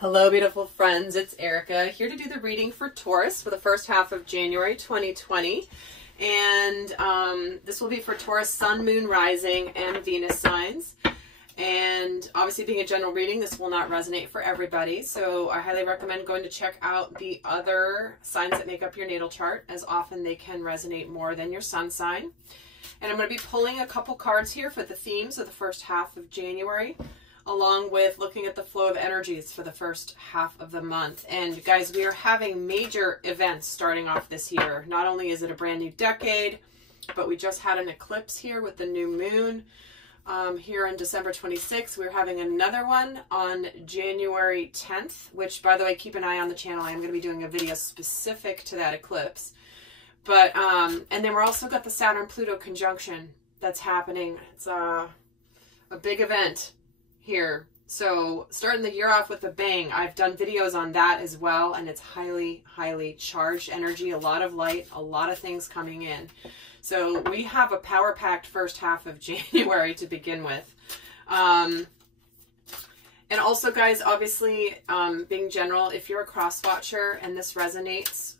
Hello, beautiful friends. It's Erika here to do the reading for Taurus for the first half of January 2020. And this will be for Taurus, Sun, Moon, Rising, and Venus signs. And obviously being a general reading, this will not resonate for everybody. So I highly recommend going to check out the other signs that make up your natal chart, as often they can resonate more than your sun sign. And I'm going to be pulling a couple cards here for the themes of the first half of January, along with looking at the flow of energies for the first half of the month. And guys, we are having major events starting off this year. Not only is it a brand new decade, but we just had an eclipse here with the new moon here on December 26th. We're having another one on January 10th, which, by the way, keep an eye on the channel. I am going to be doing a video specific to that eclipse. But, and then we're also got the Saturn-Pluto conjunction that's happening. It's a big event here. So starting the year off with a bang. I've done videos on that as well, and it's highly, highly charged energy, a lot of light, a lot of things coming in. So we have a power-packed first half of January to begin with. And also, guys, obviously, being general, if you're a cross-watcher and this resonates,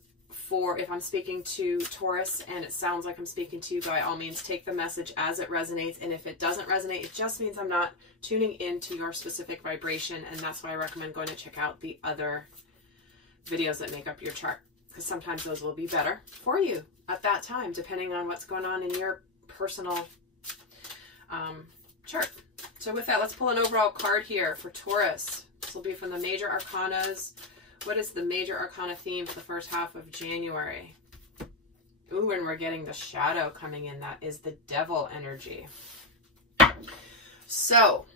if I'm speaking to Taurus and it sounds like I'm speaking to you, by all means, take the message as it resonates. And if it doesn't resonate, it just means I'm not tuning into your specific vibration. And that's why I recommend going to check out the other videos that make up your chart, because sometimes those will be better for you at that time, depending on what's going on in your personal chart. So with that, let's pull an overall card here for Taurus. This will be from the major arcanas. What is the major arcana theme for the first half of January? Ooh, and we're getting the shadow coming in. That is the devil energy. So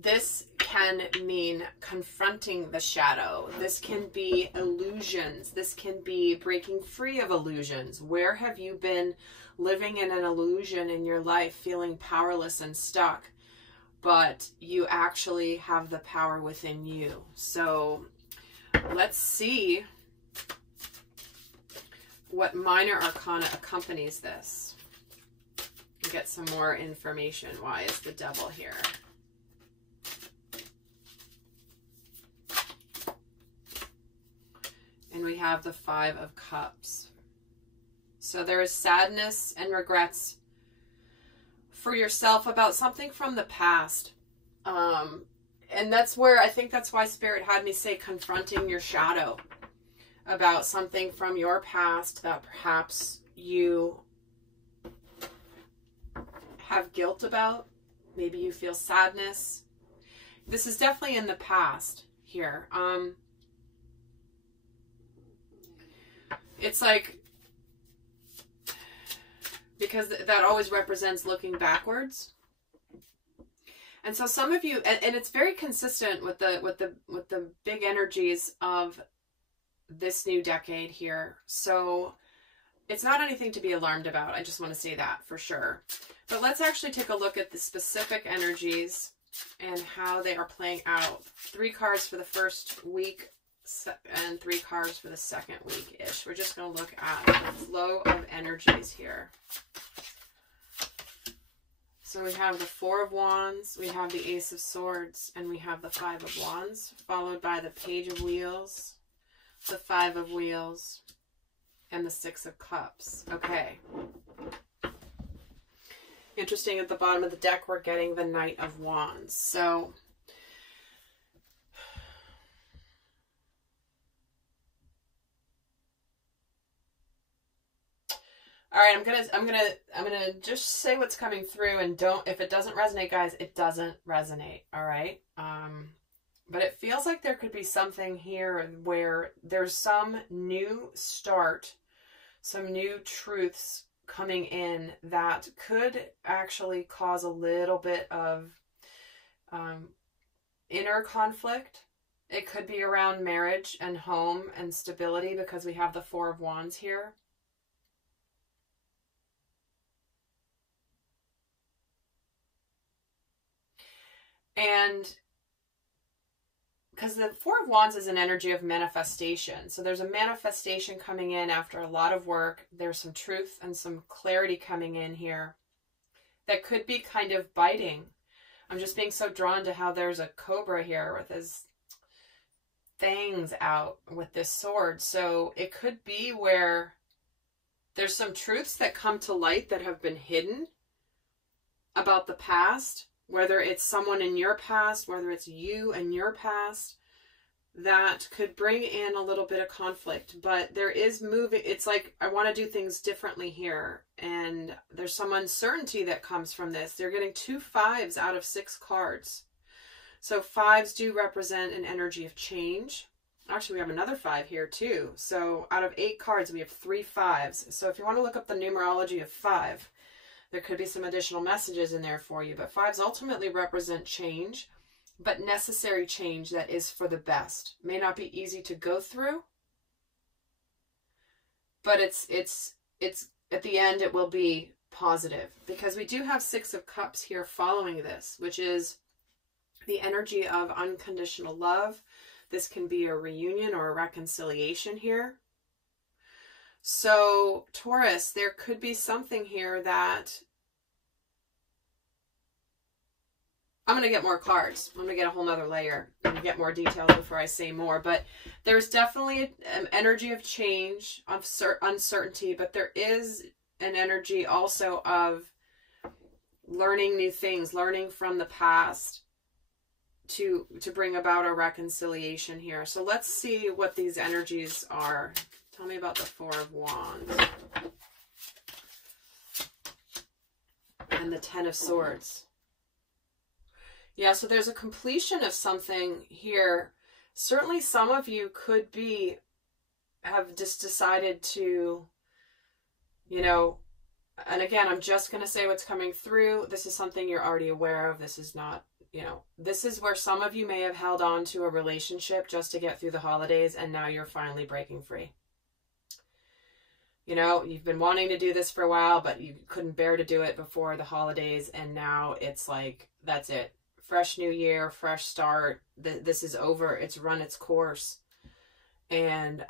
this can mean confronting the shadow. This can be illusions. This can be breaking free of illusions. Where have you been living in an illusion in your life, feeling powerless and stuck, but you actually have the power within you? So let's see what minor arcana accompanies this. Get some more information. Why is the devil here? And we have the Five of Cups. So there is sadness and regrets for yourself about something from the past. And that's where, I think that's why Spirit had me say confronting your shadow, about something from your past that perhaps you have guilt about. Maybe you feel sadness. This is definitely in the past here. It's like, because that always represents looking backwards. And so some of you, and it's very consistent with the big energies of this new decade here. So it's not anything to be alarmed about. I just want to say that for sure. But let's actually take a look at the specific energies and how they are playing out. 3 cards for the first week and 3 cards for the second week-ish. We're just going to look at the flow of energies here. So we have the 4 of Wands, we have the Ace of Swords, and we have the 5 of Wands, followed by the Page of Wheels, the 5 of Wheels, and the 6 of Cups. Okay. Interesting, at the bottom of the deck, we're getting the Knight of Wands. So all right, I'm gonna just say what's coming through, and if it doesn't resonate, guys, it doesn't resonate. All right. But it feels like there could be something here where there's some new start, some new truths coming in that could actually cause a little bit of inner conflict. It could be around marriage and home and stability, because we have the 4 of Wands here. And because the 4 of Wands is an energy of manifestation. So there's a manifestation coming in after a lot of work. There's some truth and some clarity coming in here that could be kind of biting. I'm just being so drawn to how there's a cobra here with his fangs out with this sword. So it could be where there's some truths that come to light that have been hidden about the past, whether it's someone in your past, whether it's you and your past, that could bring in a little bit of conflict. But there is moving. It's like, I want to do things differently here. And there's some uncertainty that comes from this. They're getting 2 5s out of 6 cards. So 5s do represent an energy of change. Actually, we have another 5 here too. So out of 8 cards, we have 3 5s. So if you want to look up the numerology of 5, there could be some additional messages in there for you. But 5s ultimately represent change, but necessary change that is for the best. May not be easy to go through, but it's at the end it will be positive, because we do have 6 of Cups here following this, which is the energy of unconditional love. This can be a reunion or a reconciliation here. So Taurus, there could be something here that I'm going to get more cards. I'm going to get a whole nother layer and get more details before I say more. But there's definitely an energy of change, of uncertainty, but there is an energy also of learning new things, learning from the past to bring about a reconciliation here. So let's see what these energies are. Tell me about the 4 of Wands and the 10 of Swords. Yeah, so there's a completion of something here. Certainly some of you could have just decided to, you know, and again, I'm just going to say what's coming through. This is something you're already aware of. This is not, you know, this is where some of you may have held on to a relationship just to get through the holidays, and now you're finally breaking free. You know, you've been wanting to do this for a while, but you couldn't bear to do it before the holidays, and now it's like, that's it. Fresh new year, fresh start. This is over. It's run its course. And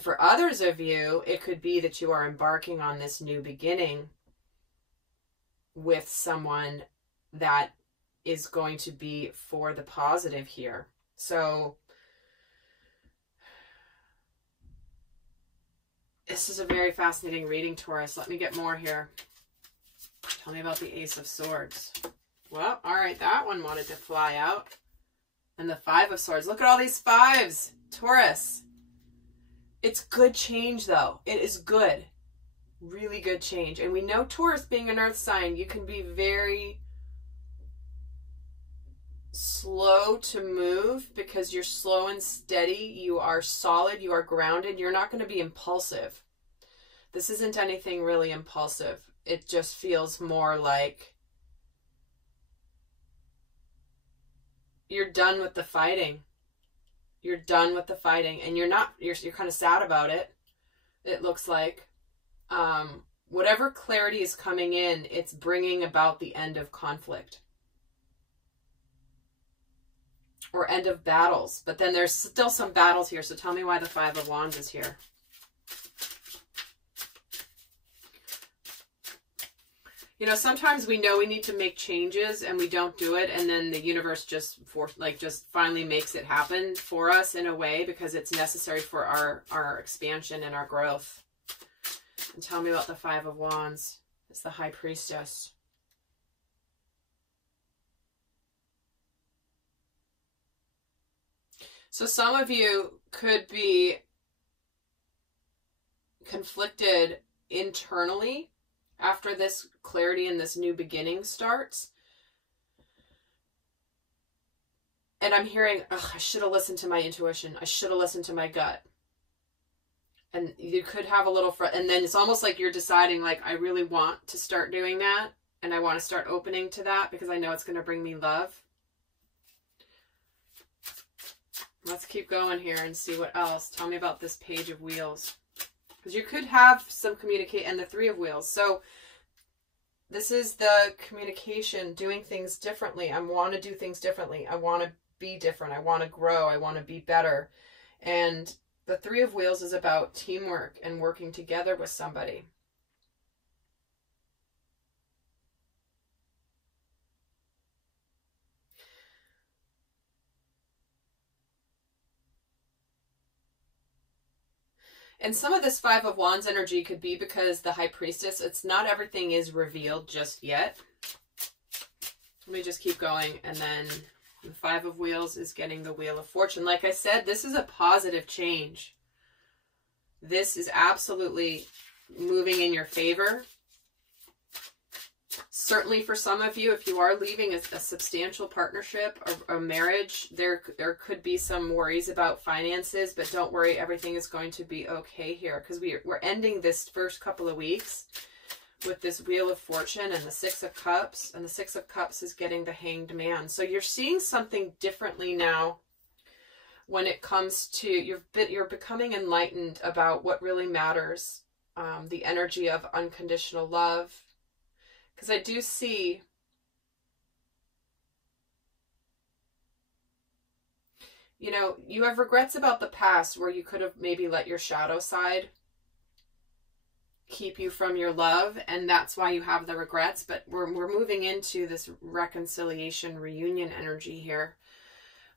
for others of you, it could be that you are embarking on this new beginning with someone that is going to be for the positive here. So this is a very fascinating reading, Taurus. Let me get more here. Tell me about the Ace of Swords. Well, all right, that one wanted to fly out. And the 5 of Swords. Look at all these 5s, Taurus. It's good change, though. It is good. Really good change. And we know Taurus, being an earth sign, you can be very slow to move because you're slow and steady. You are solid. You are grounded. You're not going to be impulsive. This isn't anything really impulsive. It just feels more like you're done with the fighting. You're done with the fighting, and you're kind of sad about it. It looks like whatever clarity is coming in, it's bringing about the end of conflict or end of battles. But then there's still some battles here. So tell me why the 5 of Wands is here. You know, sometimes we know we need to make changes and we don't do it, and then the universe just finally makes it happen for us in a way because it's necessary for our expansion and our growth. And tell me about the 5 of Wands. It's the High Priestess. So some of you could be conflicted internally after this clarity and this new beginning starts. And I'm hearing, I should have listened to my intuition. I should have listened to my gut. And you could have a little, and then it's almost like you're deciding, like, I really want to start doing that. And I want to start opening to that because I know it's going to bring me love. Let's keep going here and see what else. Tell me about this Page of Wheels. Because you could have some communicate, and the 3 of Wheels. So this is the communication, doing things differently. I want to do things differently. I want to be different. I want to grow. I want to be better. And the 3 of Wheels is about teamwork and working together with somebody. And some of this Five of Wands energy could be because the High Priestess, it's not everything is revealed just yet. Let me just keep going. And then the Five of Wheels is getting the Wheel of Fortune. Like I said, this is a positive change. This is absolutely moving in your favor. Certainly for some of you, if you are leaving a substantial partnership or a marriage, there could be some worries about finances, but don't worry, everything is going to be okay here, because we're ending this first couple of weeks with this Wheel of Fortune and the Six of Cups, and the Six of Cups is getting the Hanged Man. So you're seeing something differently now when it comes to, you're becoming enlightened about what really matters, the energy of unconditional love. Because I do see, you know, you have regrets about the past where you could have maybe let your shadow side keep you from your love, and that's why you have the regrets. But we're moving into this reconciliation, reunion energy here.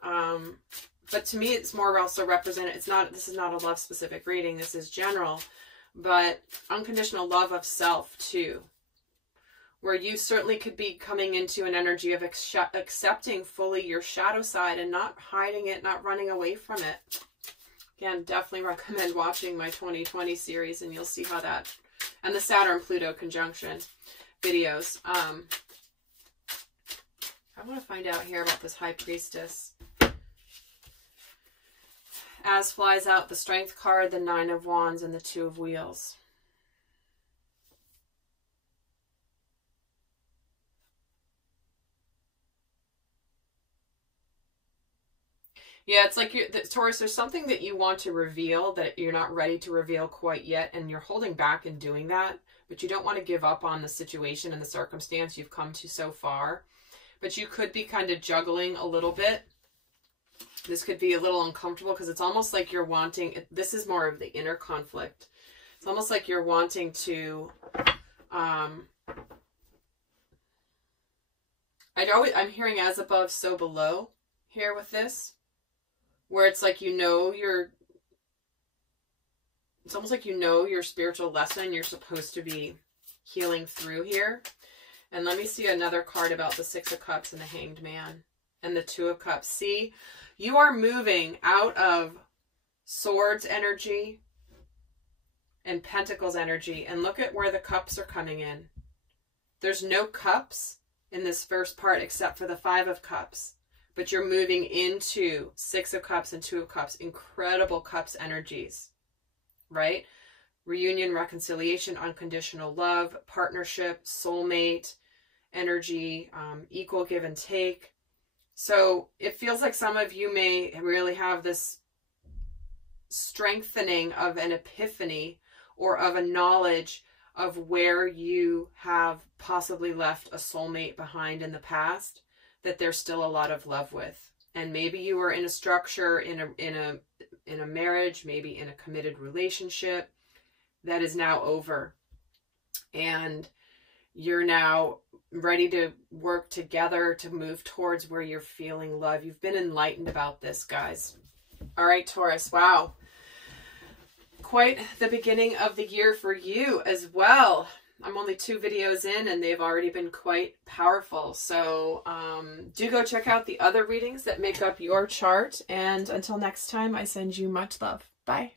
But to me, it's more also represented. This is not a love specific reading. This is general, but unconditional love of self too, where you certainly could be coming into an energy of accepting fully your shadow side and not hiding it, not running away from it. Again, definitely recommend watching my 2020 series, and you'll see how that, and the Saturn-Pluto conjunction videos. I want to find out here about this High Priestess. As flies out the Strength card, the Nine of Wands, and the Two of Wheels. Yeah, it's like Taurus, there's something that you want to reveal that you're not ready to reveal quite yet, and you're holding back in doing that, but you don't want to give up on the situation and the circumstance you've come to so far. But you could be kind of juggling a little bit. This could be a little uncomfortable because it's almost like you're wanting, this is more of the inner conflict. It's almost like you're wanting to, I'm hearing as above, so below here with this. Where it's like, you know, it's almost like you know your spiritual lesson you're supposed to be healing through here. And let me see another card about the Six of Cups and the Hanged Man and the Two of Cups. See, you are moving out of Swords energy and Pentacles energy, and look at where the cups are coming in. There's no cups in this first part except for the Five of Cups. But you're moving into Six of Cups and Two of Cups, incredible cups energies, right? Reunion, reconciliation, unconditional love, partnership, soulmate energy, equal give and take. So it feels like some of you may really have this strengthening of an epiphany or of a knowledge of where you have possibly left a soulmate behind in the past that there's still a lot of love with. And maybe you were in a structure, in a marriage, maybe in a committed relationship that is now over. And you're now ready to work together to move towards where you're feeling love. You've been enlightened about this, guys. All right, Taurus. Wow. Quite the beginning of the year for you as well. I'm only 2 videos in and they've already been quite powerful. So do go check out the other readings that make up your chart. And until next time, I send you much love. Bye.